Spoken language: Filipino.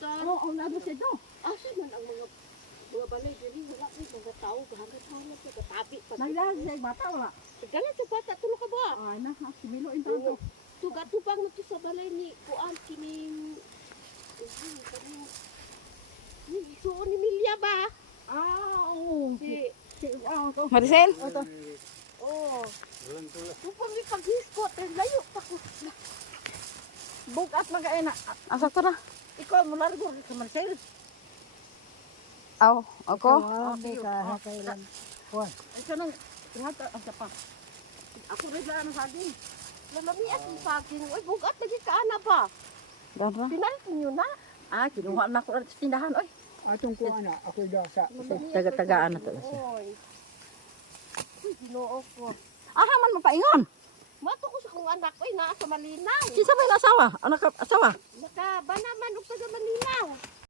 ta. Oo, oh, nabot siya do. Asa man ang mga mga balay diri wala ni mga tao gahangat hangat sa katabi pa. Naglahat siya bata wala. Gala sa bata tulo ka ba? Ay na, ha, similo in tanto. Oo. Tugat tubang mo to sa balay ni kuan kining kani. Ni Milya ba? Ah, oo. Si Si, wow, to. Maricel? Ito. Oh. Upang mi pag-ispot, eh, layo pa ko. Bukat man kayo na. Asa ko na? Mo largo sa Marcel. Aw, ako? Okay ka, kailan. Kuan. Ito nang tingata ang sapa. Ako rin lang ang saging. Lalami at yung saging. Uy, bugat lagi ka ana ba? Dara. Pinalit niyo na. Ah, kinuha na ko sa tindahan oy. Atong ko ana, ako sa at- Taga-tagaan na to siya. Oy. Uy, ginoo ko. Ah, man mapaingon. Mato ko sa kong anak. Uy, naa sa Malinaw. Si sabay na asawa. Anak asawa. Naka, ba naman og taga Malinaw.